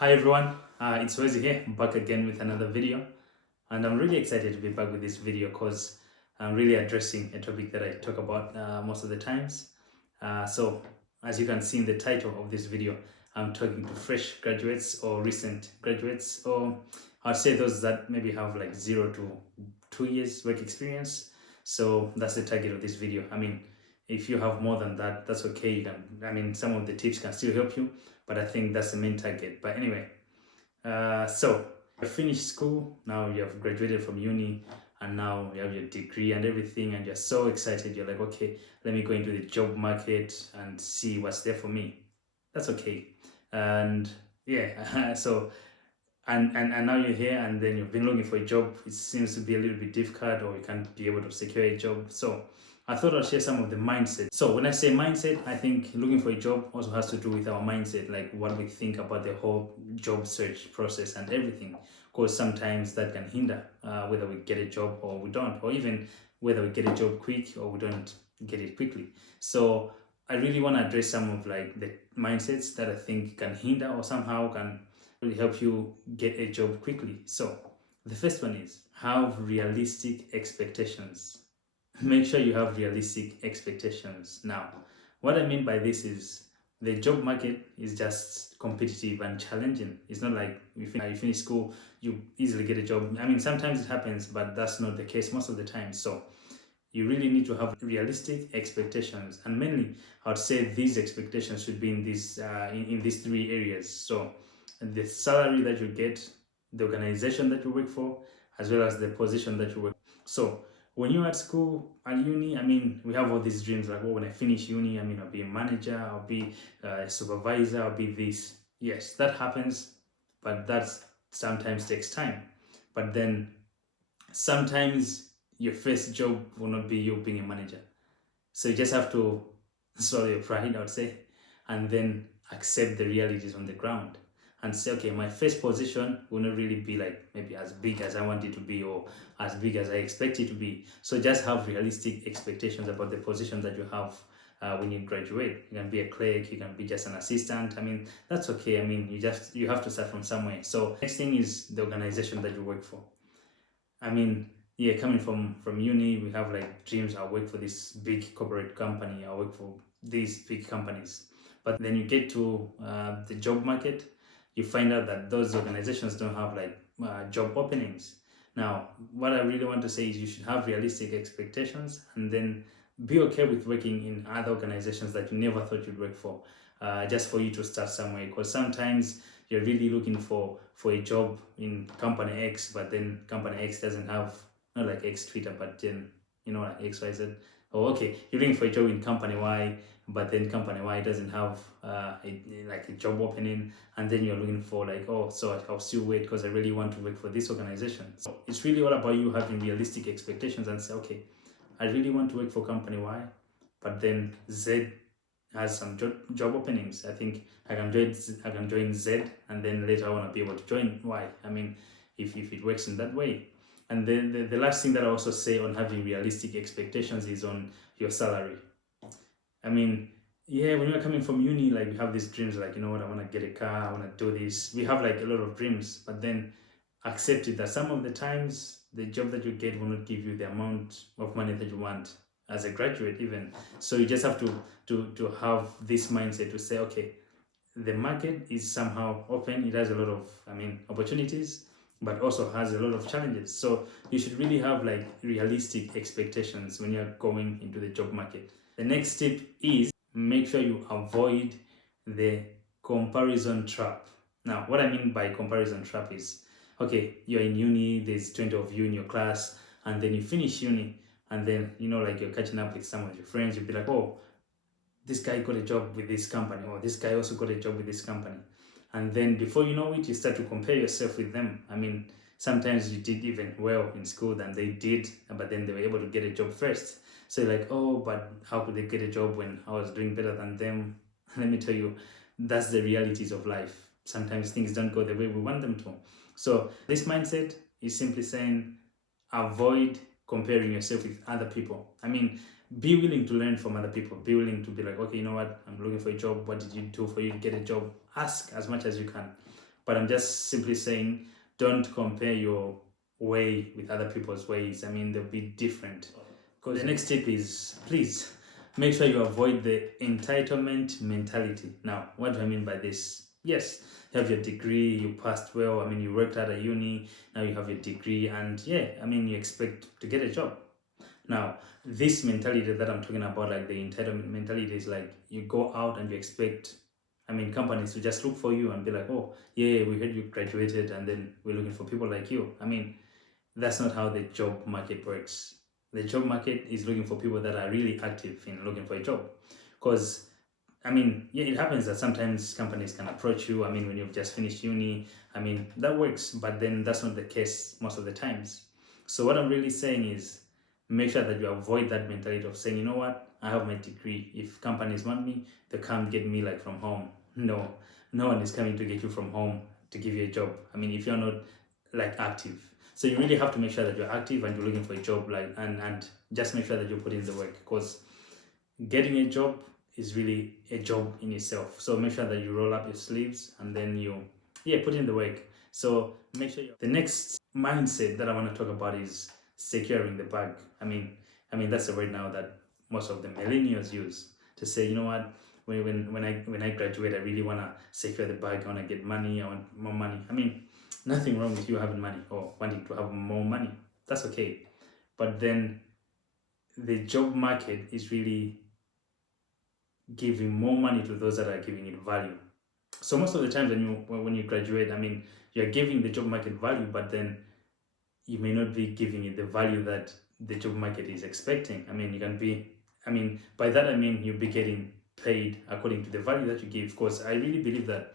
Hi everyone, it's Wezi here, back again with another video, and I'm really excited to be back with this video because I'm really addressing a topic that I talk about most of the times. So as you can see in the title of this video, I'm talking to fresh graduates or recent graduates, or I'd say those that maybe have like 0 to 2 years work experience. So that's the target of this video. If you have more than that, that's okay. Some of the tips can still help you, but I think that's the main target. But anyway, so you finished school, now you have graduated from uni, and now you have your degree and everything, and you're so excited. You're like, okay, let me go into the job market and see what's there for me. That's okay. And yeah, so and now you're here, and then you've been looking for a job. It seems to be a little bit difficult, or you can't be able to secure a job. So I thought I'd share some of the mindset. So when I say mindset, I think looking for a job also has to do with our mindset, like what we think about the whole job search process and everything. Because sometimes that can hinder whether we get a job or we don't, or even whether we get a job quick or we don't get it quickly. So I really want to address some of like the mindsets that I think can hinder or somehow can really help you get a job quickly. So the first one is have realistic expectations. Make sure you have realistic expectations. Now, what I mean by this is the job market is just competitive and challenging. It's not like you finish school, you easily get a job. Sometimes it happens, but that's not the case most of the time. So you really need to have realistic expectations, and mainly I would say these expectations should be in these three areas. So the salary that you get, the organization that you work for, as well as the position that you work. So when you're at school at uni, we have all these dreams like, oh, when I finish uni, I'll be a manager, I'll be a supervisor, I'll be this. Yes, that happens, but that sometimes takes time. But then sometimes your first job will not be you being a manager. So you just have to swallow your pride, I would say, and then accept the realities on the ground and say, okay, my first position will not really be like maybe as big as I want it to be or as big as I expect it to be. So just have realistic expectations about the position that you have when you graduate. You can be a clerk, you can be just an assistant. That's okay. You have to start from somewhere. So next thing is the organization that you work for. Yeah, coming from uni, we have like dreams. I work for this big corporate company. I work for these big companies. But then you get to the job market, you find out that those organizations don't have like job openings. Now, what I really want to say is you should have realistic expectations, and then be okay with working in other organizations that you never thought you'd work for, just for you to start somewhere. Because sometimes you're really looking for a job in company X, but then company X doesn't have, not like X Twitter, but then like XYZ. Oh, okay, you're looking for a job in company Y, but then company Y doesn't have a job opening, and then you're looking for like, oh, so I'll still wait because I really want to work for this organization. So it's really all about you having realistic expectations and say, okay, I really want to work for company Y, but then Z has some job openings. I think I can join Z, and then later I want to be able to join Y. If it works in that way. And then the last thing that I also say on having realistic expectations is on your salary. Yeah, when you're coming from uni, like, we have these dreams, like, you know what, I want to get a car, I want to do this. We have like a lot of dreams, but then accept it that some of the times the job that you get will not give you the amount of money that you want as a graduate even. So you just have to have this mindset to say, okay, the market is somehow open. It has a lot of opportunities, but also has a lot of challenges. So you should really have like realistic expectations when you're going into the job market. The next tip is make sure you avoid the comparison trap. Now, what I mean by comparison trap is, okay, you're in uni, there's 20 of you in your class, and then you finish uni, and then like you're catching up with some of your friends. You'll be like, oh, this guy got a job with this company, or this guy also got a job with this company. And then before you know it, you start to compare yourself with them. Sometimes you did even well in school than they did, but then they were able to get a job first. So you're like, oh, but how could they get a job when I was doing better than them? Let me tell you, that's the realities of life. Sometimes things don't go the way we want them to. So this mindset is simply saying, avoid comparing yourself with other people. Be willing to learn from other people. Be willing to be like, okay, you know what, I'm looking for a job. What did you do for you to get a job? Ask as much as you can. but I'm just simply saying, don't compare your way with other people's ways. I mean, they'll be different. Because the next tip is, please make sure you avoid the entitlement mentality. Now, what do I mean by this? Yes, you have your degree, you passed well, I mean, you worked at a uni, now you have your degree, and yeah, I mean, you expect to get a job. Now, this mentality that I'm talking about, like the entitlement mentality, is like you go out and you expect, I mean, companies to just look for you and be like, oh, yeah, we heard you graduated and then we're looking for people like you. I mean, that's not how the job market works. The job market is looking for people that are really active in looking for a job. Because, I mean, yeah, it happens that sometimes companies can approach you. I mean, when you've just finished uni, I mean, that works, but then that's not the case most of the times. So what I'm really saying is, make sure that you avoid that mentality of saying, you know what, I have my degree. If companies want me, they can't get me like from home. No, no one is coming to get you from home to give you a job. I mean, if you're not like active. So you really have to make sure that you're active and you're looking for a job, like and just make sure that you put in the work, because getting a job is really a job in itself. So make sure that you roll up your sleeves and then you put in the work. So make sure the next mindset that I want to talk about is securing the bag. I mean that's the word now that most of the millennials use to say, you know what, when I graduate, I really want to secure the bag. I want to get money. I want more money. I mean, nothing wrong with you having money or wanting to have more money. That's okay. But then the job market is really giving more money to those that are giving it value. So most of the times when you graduate, I mean, you're giving the job market value, but then you may not be giving it the value that the job market is expecting. I mean, by that I mean you'll be getting paid according to the value that you give. Of course, I really believe that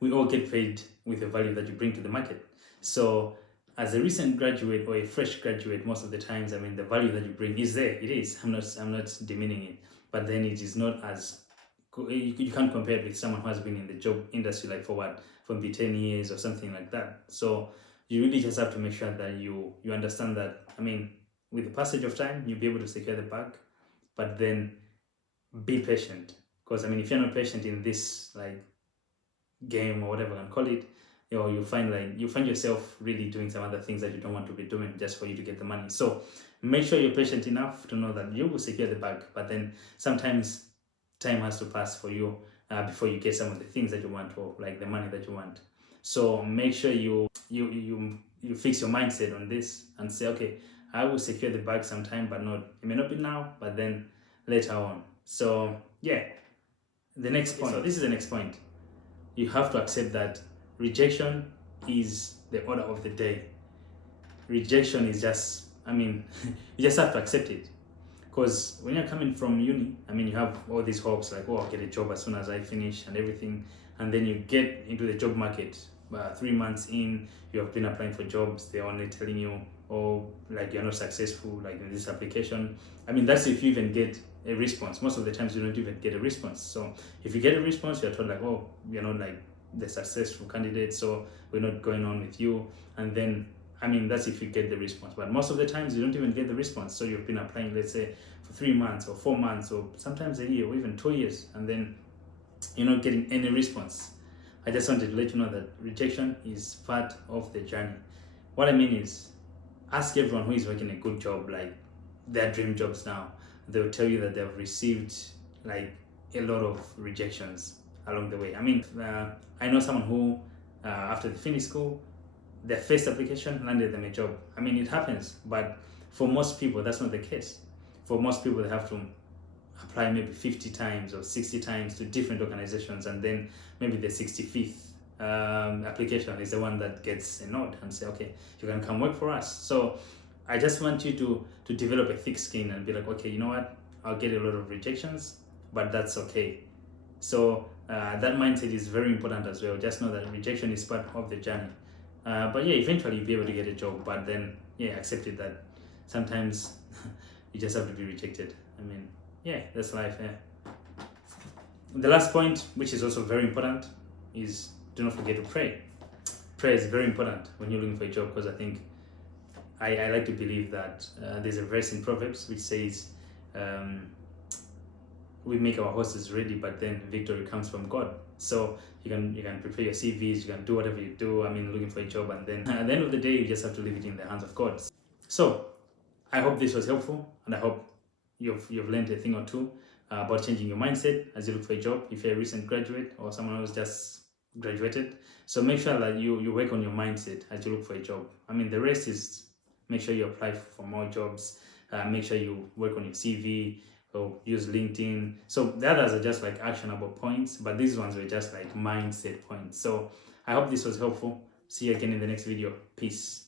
we all get paid with the value that you bring to the market. So as a recent graduate or a fresh graduate, most of the times, I mean, the value that you bring is there. It is. I'm not demeaning it, but then it is not as you can't compare it with someone who has been in the job industry like for maybe 10 years or something like that. So you really just have to make sure that you understand that, I mean, with the passage of time, you'll be able to secure the bag, but then be patient. Because I mean, if you're not patient in this like game or whatever you can call it, you find yourself really doing some other things that you don't want to be doing just for you to get the money. So make sure you're patient enough to know that you will secure the bag, but then sometimes time has to pass for you before you get some of the things that you want, or like the money that you want. So make sure you fix your mindset on this and say, okay, I will secure the bag sometime, but it may not be now, but then later on. So yeah, the next point. So this is the next point. You have to accept that rejection is the order of the day. Rejection is just, I mean, you just have to accept it. Because when you're coming from uni, I mean, you have all these hopes like, oh, I'll get a job as soon as I finish and everything. And then you get into the job market. 3 months in, you have been applying for jobs. They're only telling you, oh, like you're not successful, like in this application. I mean, that's if you even get a response. Most of the times you don't even get a response. So if you get a response, you're told like, oh, you're not like the successful candidate, so we're not going on with you. And then, I mean, that's if you get the response. But most of the times you don't even get the response. So you've been applying, let's say, for 3 months or 4 months or sometimes a year or even 2 years, and then you're not getting any response. I just wanted to let you know that rejection is part of the journey. What I mean is, ask everyone who is working a good job, like their dream jobs now. They'll tell you that they've received like a lot of rejections along the way. I mean, I know someone who, after they finished school, their first application landed them a job. I mean, it happens, but for most people, that's not the case. For most people, they have to apply maybe 50 times or 60 times to different organizations, and then maybe the 65th application is the one that gets a nod and say, okay, you can come work for us. So I just want you to develop a thick skin and be like, okay, you know what, I'll get a lot of rejections, but that's okay. So that mindset is very important as well. Just know that rejection is part of the journey. But yeah, eventually you'll be able to get a job, but then yeah, accept it that sometimes you just have to be rejected. I mean, yeah, that's life. Yeah. The last point, which is also very important, is do not forget to pray. Prayer is very important when you're looking for a job, because I think I like to believe that there's a verse in Proverbs which says, we make our horses ready, but then victory comes from God. So you can prepare your CVs, you can do whatever you do. I mean, looking for a job, and then at the end of the day, you just have to leave it in the hands of God. So I hope this was helpful, and I hope you've learned a thing or two about changing your mindset as you look for a job. If you're a recent graduate or someone who's just graduated, so make sure that you work on your mindset as you look for a job. I mean, the rest is make sure you apply for more jobs. Make sure you work on your CV or use LinkedIn. So the others are just like actionable points, but these ones were just like mindset points. So I hope this was helpful. See you again in the next video. Peace.